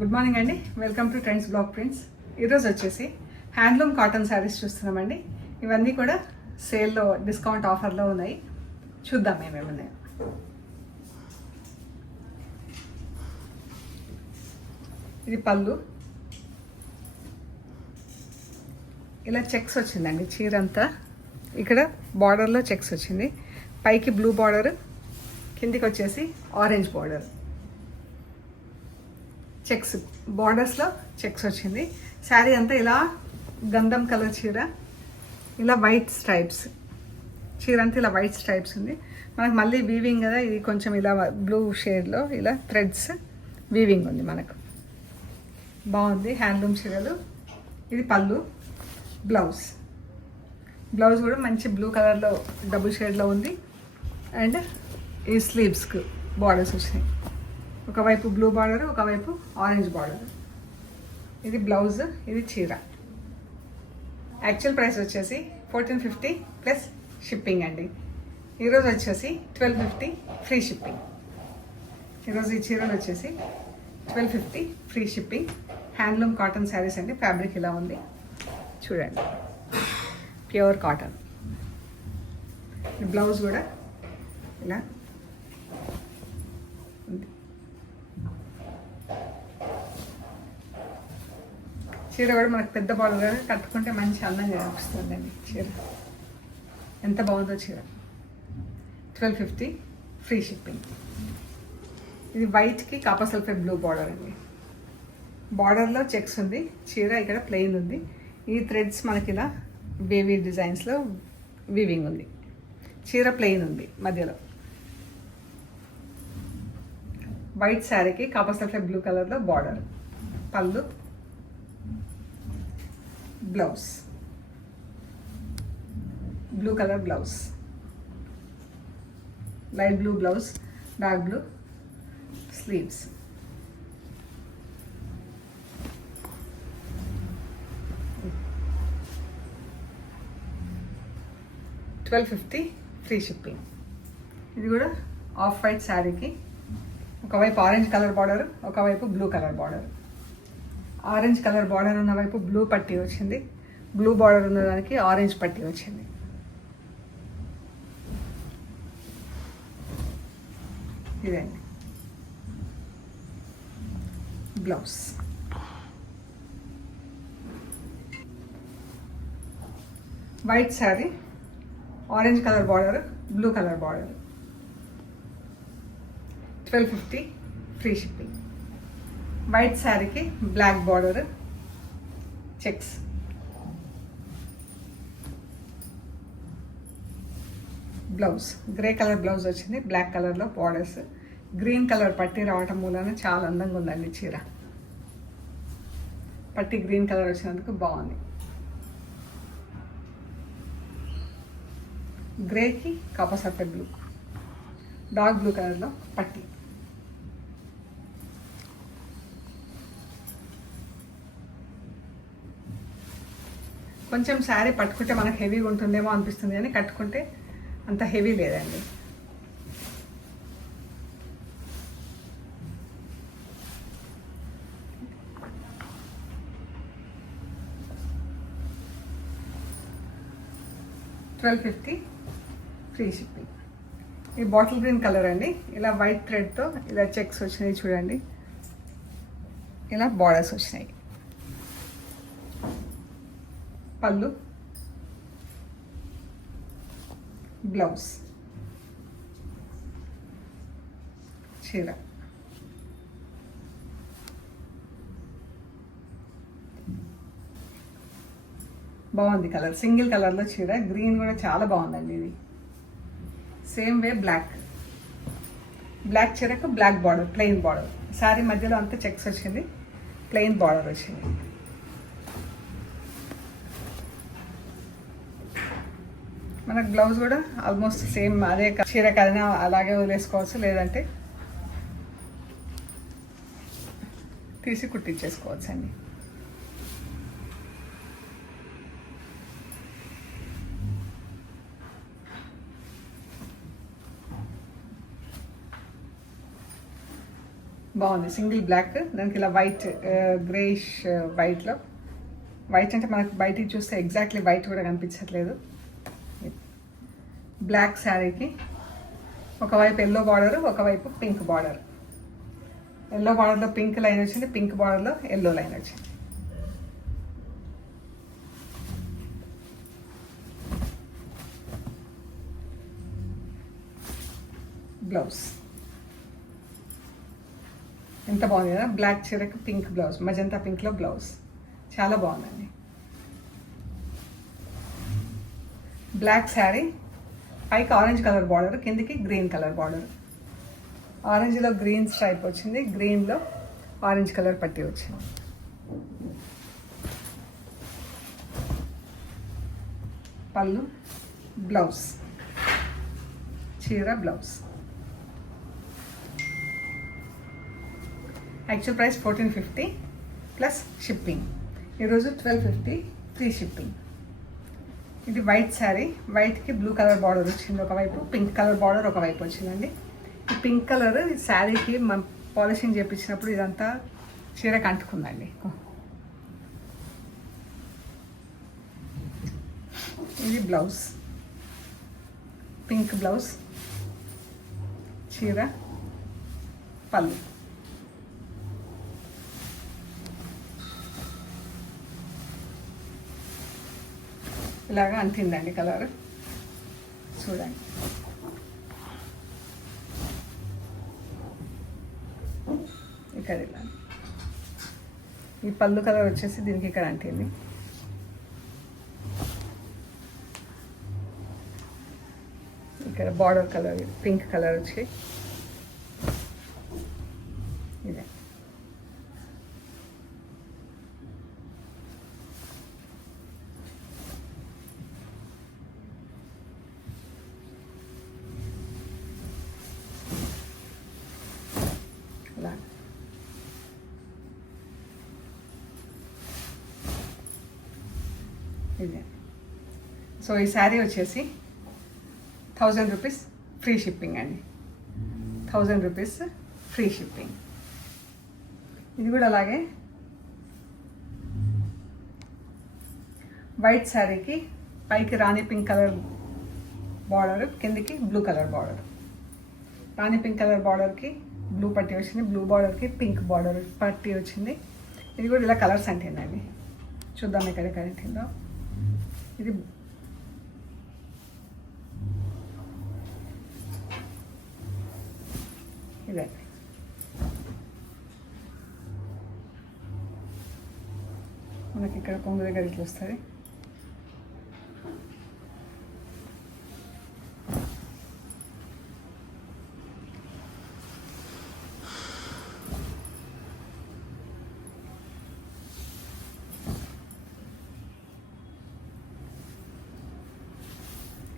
Good morning అండి. Welcome to trends blog prints. ఈరోజు వచ్చేసి హ్యాండ్లూమ్ కాటన్ శారీస్ చూస్తున్నామండి. ఇవన్నీ కూడా సేల్లో డిస్కౌంట్ ఆఫర్లో ఉన్నాయి. చూద్దాం ఏమేమి ఉన్నాయో. ఇది పళ్ళు, ఇలా చెక్స్ వచ్చిందండి చీర అంతా. ఇక్కడ బార్డర్లో చెక్స్ వచ్చింది, పైకి బ్లూ బార్డర్, కిందికి వచ్చేసి ఆరెంజ్ బార్డర్. చెక్స్ బార్డర్స్లో చెక్స్ వచ్చింది. శారీ అంతా ఇలా గంధం కలర్ చీర, ఇలా వైట్ స్ట్రైప్స్ చీర అంతా ఇలా వైట్ స్ట్రైప్స్ ఉంది. మనకు మళ్ళీ వీవింగ్ కదా, ఇది కొంచెం ఇలా బ్లూ షేడ్లో ఇలా థ్రెడ్స్ వీవింగ్ ఉంది. మనకు బాగుంది హ్యాండ్లూమ్ చీరలు. ఇది పళ్ళు, బ్లౌజ్ కూడా మంచి బ్లూ కలర్లో డబుల్ షేడ్లో ఉంది. అండ్ ఈ స్లీవ్స్కి బార్డర్స్ వచ్చినాయి, ఒకవైపు బ్లూ బార్డర్, ఒకవైపు ఆరెంజ్ బార్డర్. ఇది బ్లౌజ్, ఇది చీర. యాక్చువల్ ప్రైస్ వచ్చేసి 1450 ప్లస్ షిప్పింగ్ అండి. ఈరోజు వచ్చేసి 1250 ఫ్రీ షిప్పింగ్. ఈరోజు ఈ చీరలు వచ్చేసి 1250 free shipping. Handloom cotton saris అండి. ఫ్యాబ్రిక్ ఇలా ఉంది చూడండి, ప్యూర్ కాటన్. బ్లౌజ్ కూడా ఇలా ఉంది. చీర కూడా మనకు పెద్ద బార్డర్ కట్టుకుంటే మంచి అందంగా కనిపిస్తుందండి. చీర ఎంత బాగుందో చీర. 1250 ఫ్రీ షిప్పింగ్. ఇది వైట్కి కాపర్ సల్ఫేట్ బ్లూ బార్డర్ అండి. బార్డర్లో చెక్స్ ఉంది, చీర ఇక్కడ ప్లెయిన్ ఉంది. ఈ థ్రెడ్స్ మనకి ఇలా వేవీ డిజైన్స్లో వీవింగ్ ఉంది. చీర ప్లెయిన్ ఉంది మధ్యలో. వైట్ శారీకి కాపర్ సల్ఫేట్ బ్లూ కలర్లో బార్డర్. పళ్ళు, blouse blue colour blouse, light blue blouse, dark blue sleeves. $1250 free shipping. ఇది కూడా ఆఫ్ వైట్ శారీకి ఒకవైపు ఆరెంజ్ కలర్ బార్డర్, ఒకవైపు blue colour border. Orange colour border ఉన్న వైపు బ్లూ పట్టీ వచ్చింది, బ్లూ బార్డర్ ఉన్న దానికి ఆరెంజ్ పట్టీ వచ్చింది. ఇదండి blouse. White sari, orange colour border, blue colour border. 1250 free shipping. White శారీకి black border, checks. Blouse grey colour blouse వచ్చింది, బ్లాక్ కలర్లో బార్డర్స్. గ్రీన్ కలర్ పట్టీ రావటం మూలన చాలా అందంగా ఉందండి చీర. పట్టీ గ్రీన్ కలర్ వచ్చినందుకు బాగుంది. గ్రేకి copper sulphate blue, dark blue కలర్లో పట్టీ. కొంచెం శారీ పట్టుకుంటే మనకు హెవీగా ఉంటుందేమో అనిపిస్తుంది, కానీ కట్టుకుంటే అంత హెవీ లేదండి. $1250 ఫ్రీ షిప్పింగ్. ఈ బాటిల్ గ్రీన్ కలర్ అండి. ఇలా వైట్ థ్రెడ్తో ఇలా చెక్స్ వచ్చినాయి చూడండి, ఇలా బార్డర్స్ వచ్చినాయి. పళ్ళు, బ్లౌజ్, చీర. బాగుంది కలర్, సింగిల్ కలర్లో చీర. గ్రీన్ కూడా చాలా బాగుందండి. ఇది సేమ్ వే బ్లాక్ చీరకు black border, plain border. Saree మధ్యలో అంతా చెక్స్ వచ్చింది, ప్లెయిన్ బార్డర్ వచ్చింది. మనకు బ్లౌజ్ కూడా ఆల్మోస్ట్ సేమ్ అదే చీర కదినా అలాగే వదిలేసుకోవచ్చు, లేదంటే తీసి కుట్టించేసుకోవచ్చు అండి. బాగుంది. సింగిల్ బ్లాక్, దానికి ఇలా వైట్, గ్రేష్ వైట్లో. వైట్ అంటే మనకు బయటికి చూస్తే ఎగ్జాక్ట్లీ వైట్ కూడా కనిపించట్లేదు. బ్లాక్ శారీకి ఒకవైపు ఎల్లో బార్డర్, ఒకవైపు పింక్ బార్డర్. ఎల్లో బార్డర్లో పింక్ లైన్ వచ్చింది, పింక్ బార్డర్లో ఎల్లో లైన్ వచ్చింది. బ్లౌజ్ ఎంత బాగుంది కదా, బ్లాక్ చీరకి పింక్ బ్లౌజ్, మజంతా పింక్లో బ్లౌజ్ చాలా బాగుందండి. బ్లాక్ శారీ, పైకి ఆరెంజ్ కలర్ బార్డర్, కిందికి గ్రీన్ కలర్ బార్డర్. ఆరెంజ్లో గ్రీన్ స్ట్రైప్ వచ్చింది, గ్రీన్లో ఆరెంజ్ కలర్ పట్టీ వచ్చింది. పళ్ళు, బ్లౌజ్, చీర blouse. Actual price 1450 plus shipping. ఈరోజు 1250 ఫ్రీ షిప్పింగ్. ఇది వైట్ శారీ, వైట్కి బ్లూ కలర్ బార్డర్ వచ్చింది ఒకవైపు, పింక్ కలర్ బార్డర్ ఒకవైపు వచ్చిందండి. ఈ పింక్ కలర్ ఈ శారీకి మనం పాలిషింగ్ చేయించినప్పుడు ఇదంతా చీరకు అంటుకుందండి. ఇది బ్లౌజ్, పింక్ బ్లౌజ్, చీర, పళ్ళు. ఇలాగా అంటిందండి కలర్, చూడండి. ఇక్కడ ఇలా ఈ పళ్ళు కలర్ వచ్చేసి దీనికి ఇక్కడ అంటింది. ఇక్కడ బార్డర్ కలర్ పింక్ కలర్ వచ్చి ఇదే. ఇదే. సో ఈ శారీ వచ్చేసి 1000 రూపీస్ ఫ్రీ షిప్పింగ్ అండి. 1000 రూపీస్ ఫ్రీ షిప్పింగ్. ఇది కూడా అలాగే వైట్ శారీకి పైకి రాణి పింక్ కలర్ బార్డర్, కిందికి బ్లూ కలర్ బార్డర్. రాణి పింక్ కలర్ బార్డర్కి బ్లూ పట్టీ వచ్చింది, బ్లూ బార్డర్కి పింక్ బార్డర్ పట్టీ వచ్చింది. ఇది కూడా ఇలా కలర్స్ అంటిందండి. చూద్దాం ఎక్కడెక్కడ అంటిందో. ఇది ఇదే. మనకి ఇక్కడ కొంగు దగ్గర ఇట్లా వస్తుంది.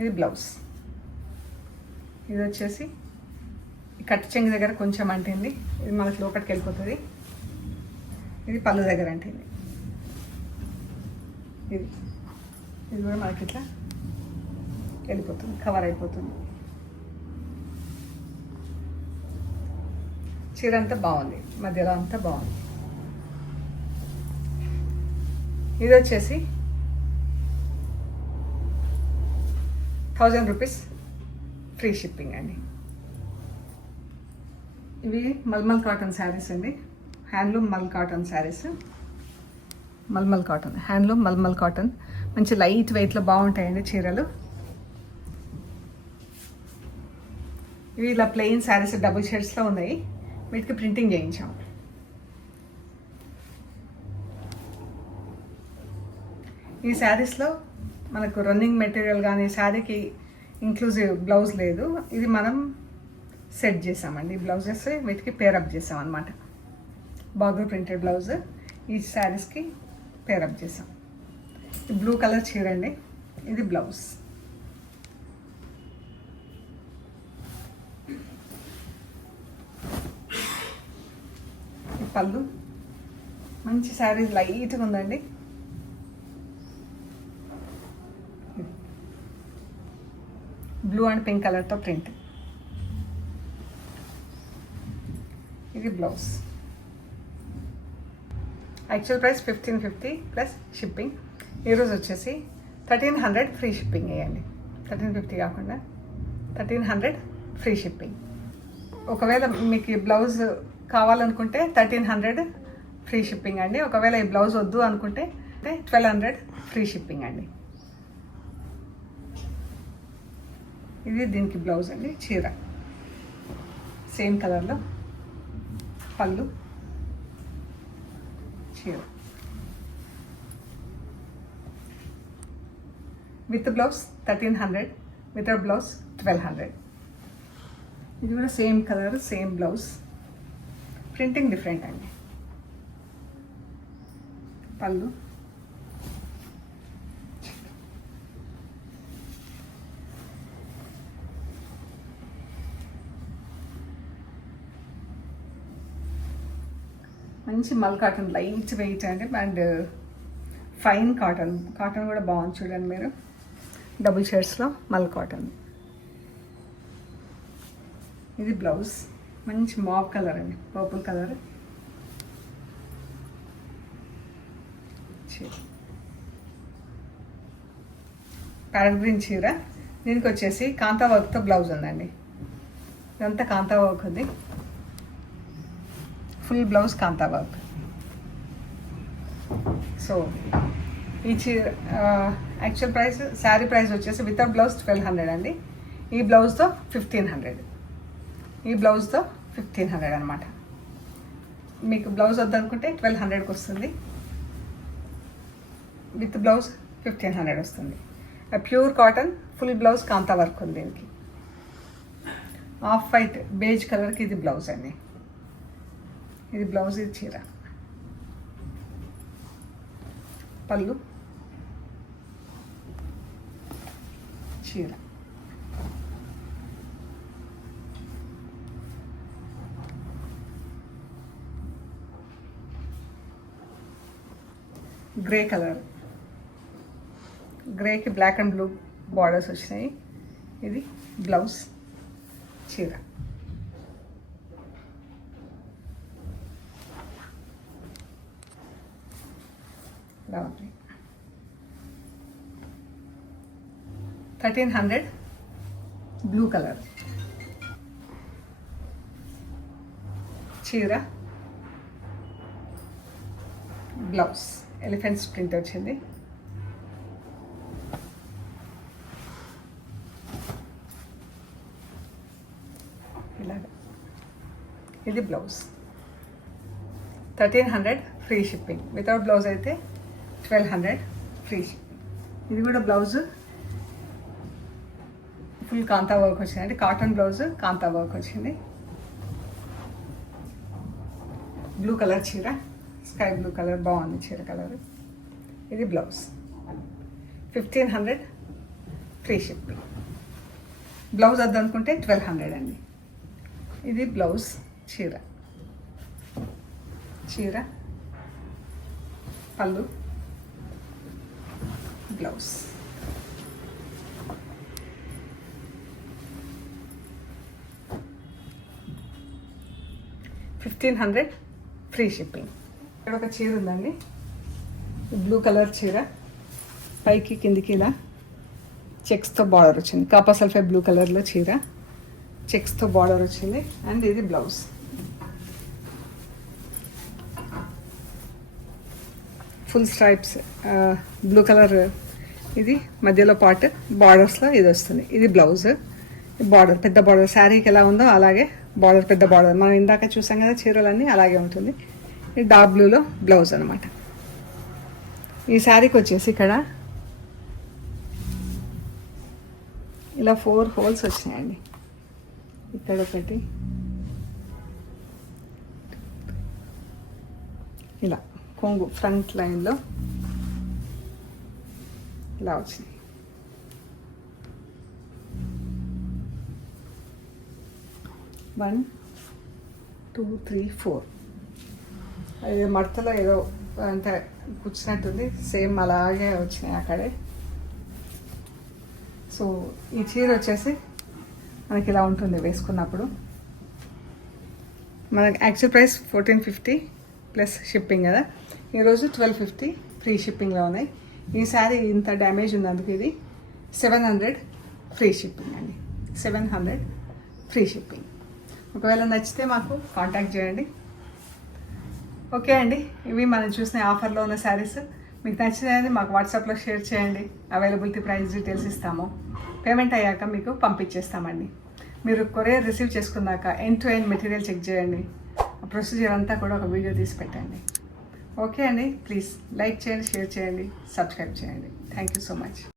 ఇది బ్లౌజ్. ఇది వచ్చేసి కట్ చెంగు దగ్గర కొంచెం అంటింది, ఇది మనకి లోపలికి వెళ్ళిపోతుంది. ఇది పళ్ళు దగ్గర అంటింది. ఇది ఇది కూడా మనకి ఇట్లా వెళ్ళిపోతుంది, కవర్ అయిపోతుంది. చీర అంతా బాగుంది, మధ్యలో అంతా బాగుంది. ఇది వచ్చేసి 1000 రూపీస్ ఫ్రీ షిప్పింగ్ అండి. ఇవి మల్మల్ కాటన్ శారీస్ అండి, హ్యాండ్లూమ్ మల్ cotton sarees. Mulmul cotton, handloom mulmul cotton, మంచి లైట్ వెయిట్లో బాగుంటాయండి చీరలు. ఇవి ఇలా ప్లెయిన్ శారీస్ డబుల్ షేడ్స్లో ఉన్నాయి, వీటికి ప్రింటింగ్ చేయించాం. ఈ శారీస్లో మనకు రన్నింగ్ మెటీరియల్ కానీ శారీకి ఇంక్లూజివ్ బ్లౌజ్ లేదు. ఇది మనం సెట్ చేసామండి, బ్లౌజెస్ వీటికి పేరప్ చేసాం అనమాట. బార్డర్ ప్రింటెడ్ బ్లౌజ్ ఈ శారీస్కి పేరప్ చేసాం. బ్లూ కలర్ చీర అండి, ఇది బ్లౌజ్. పళ్ళు మంచి శారీ లైట్గా ఉందండి. బ్లూ అండ్ పింక్ కలర్తో ప్రింట్. ఇది ఇది blouse. Actual price 1550 plus shipping. ఈరోజు వచ్చేసి 1300 ఫ్రీ షిప్పింగ్ వేయండి. 1350 కాకుండా 1300 ఫ్రీ షిప్పింగ్. ఒకవేళ మీకు ఈ బ్లౌజ్ కావాలనుకుంటే 1300 ఫ్రీ షిప్పింగ్ అండి. ఒకవేళ ఈ బ్లౌజ్ వద్దు అనుకుంటే 1200 ఫ్రీ షిప్పింగ్ అండి. ఇది దీనికి బ్లౌజ్ అండి. చీర సేమ్ కలర్లో, పళ్ళు, చీర విత్ బ్లౌజ్ 1300, వితౌట్ బ్లౌజ్ 1200. ఇది కూడా same colour, same blouse, printing different అండి. పళ్ళు, మంచి మల్ కాటన్, లైట్ వెయిట్ అండి. అండ్ ఫైన్ కాటన్, కాటన్ కూడా బాగుంది చూడండి మీరు. డబుల్ షేడ్స్లో మల్ కాటన్. ఇది బ్లౌజ్, మంచి మావ్ కలర్ అండి, పర్పుల్ కలర్. ప్యారెట్ గ్రీన్ చీర. దీనికి వచ్చేసి కాంతా వర్క్తో బ్లౌజ్ ఉందండి. ఇదంతా కాంతా వర్క్ ఉంది, ఫుల్ బ్లౌజ్ కాంతా వర్క్. సో ఈ చీర యాక్చువల్ ప్రైస్, శారీ ప్రైస్ వచ్చేసి వితౌట్ బ్లౌజ్ 1200 అండి. ఈ బ్లౌజ్తో 1500, ఈ బ్లౌజ్తో 1500 అనమాట. మీకు బ్లౌజ్ వద్దనుకుంటే 1200కి వస్తుంది, విత్ బ్లౌజ్ 1500 వస్తుంది. ప్యూర్ కాటన్, ఫుల్ బ్లౌజ్ కాంతా వర్క్ ఉంది దీనికి. ఆఫ్ వైట్ బేజ్ కలర్కి ఇది బ్లౌజ్ అండి. ఇది బ్లౌజ్, ఇది చీర. పళ్ళు, చీర. గ్రే కలర్, గ్రేకి బ్లాక్ అండ్ బ్లూ బార్డర్స్ వచ్చినాయి. ఇది బ్లౌజ్, చీర. ఇలా ఉంది. 1300 బ్లూ కలర్ చీర, బ్లౌజ్ ఎలిఫెంట్స్ ప్రింట్ వచ్చింది. ఇలాగా ఇది blouse. 1300 free shipping, without blouse అయితే 1200 ఫ్రీ షిప్పింగ్. ఇది కూడా బ్లౌజ్ ఫుల్ కాంతా వర్క్ వచ్చింది, అంటే కాటన్ బ్లౌజ్ కాంతా వర్క్ వచ్చింది. బ్లూ కలర్ చీర, స్కై బ్లూ కలర్, బాగుంది చీర కలర్. ఇది బ్లౌజ్. 1500 free shipping. బ్లౌజ్ వద్దనుకుంటే 1200 అండి. ఇది బ్లౌజ్, చీర, చీర, పళ్ళు, బ్లౌజ్. $1500 free shipping. ఇక్కడ ఒక చీర ఉందండి, బ్లూ కలర్ చీర, పైకి కిందికి ఇలా చెక్స్తో బార్డర్ వచ్చింది. కాపర్ సల్ఫేట్ బ్లూ కలర్లో చీర, చెక్స్తో బార్డర్ వచ్చింది. అండ్ ఇది blouse. Full stripes, blue colour. ఇది మధ్యలో పార్ట్ బార్డర్స్లో ఇది వస్తుంది. ఇది బ్లౌజ్. బార్డర్, పెద్ద బార్డర్, శారీకి ఎలా ఉందో అలాగే బార్డర్, పెద్ద బార్డర్. మనం ఇందాక చూసాం కదా చీరలన్నీ, అలాగే ఉంటుంది. ఇది డార్క్ బ్లూలో బ్లౌజ్ అనమాట. ఈ శారీకి వచ్చేసి ఇక్కడ ఇలా 4 హోల్స్ వచ్చినాయండి. ఇక్కడ ఒకటి, ఇలా కొంగు ఫ్రంట్ లైన్లో ఇలా వచ్చినాయి. వన్, 2, 3, 4. అది మడతలో ఏదో అంత కూర్చున్నట్టుంది, సేమ్ అలాగే వచ్చినాయి అక్కడే. సో ఈ చీర వచ్చేసి మనకి ఇలా ఉంటుంది వేసుకున్నప్పుడు. మనకి యాక్చువల్ ప్రైస్ 1450 ప్లస్ షిప్పింగ్ కదా, ఈరోజు 1250 ఫ్రీ షిప్పింగ్లో ఉన్నాయి. ఈ శారీ ఇంత డ్యామేజ్ ఉంది, అందుకు ఇది 700 ఫ్రీ షిప్పింగ్ అండి. 700 ఫ్రీ షిప్పింగ్. ఒకవేళ నచ్చితే మాకు కాంటాక్ట్ చేయండి. ఓకే అండి, ఇవి మనం చూసిన ఆఫర్లో ఉన్న శారీస్. మీకు నచ్చినది మాకు వాట్సాప్లో షేర్ చేయండి. అవైలబిలిటీ, ప్రైస్ డీటెయిల్స్ ఇస్తాము. పేమెంట్ అయ్యాక మీకు పంపించేస్తామండి. మీరు కొరియర్ రిసీవ్ చేసుకున్నాక end to end material check చేయండి. ఆ ప్రొసీజర్ అంతా కూడా ఒక వీడియో తీసి పెట్టండి. ఓకే అండి, ప్లీజ్ లైక్ చేయండి, షేర్ చేయండి, సబ్స్క్రైబ్ చేయండి. Thank you so much.